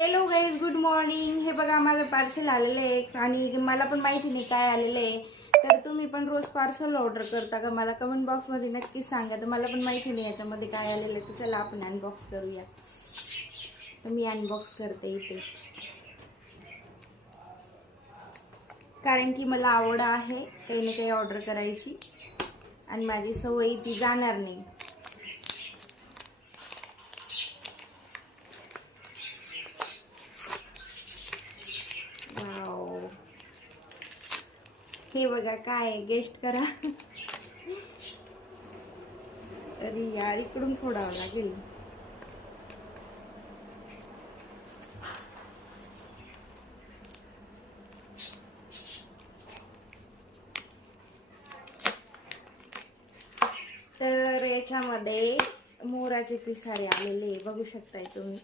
Hello guys, good morning. हे बघा माझं पार्सल आलेलं आहे आणि मला पण माहिती नाही काय आलेलं आहे. तर तुम्ही पण रोज पार्सल ऑर्डर करता का? मला कमेंट बॉक्समध्ये नक्की सांगा. तर मला पण माहिती नाही याच्यामध्ये काय आलेलं आहे. तर चला आपण अनबॉक्स करूया. तर मी अनबॉक्स करते इथे, कारण की मला आवड आहे काही ना काही ऑर्डर करायची आणि माझी सवय ती जाणार नाही. वाव, हे बघा काय गेस्ट करा. अरे यार, इकडून फोडावं लागेल. तर याच्यामध्ये मोराचे पिसारे आलेले बघू शकताय तुम्ही.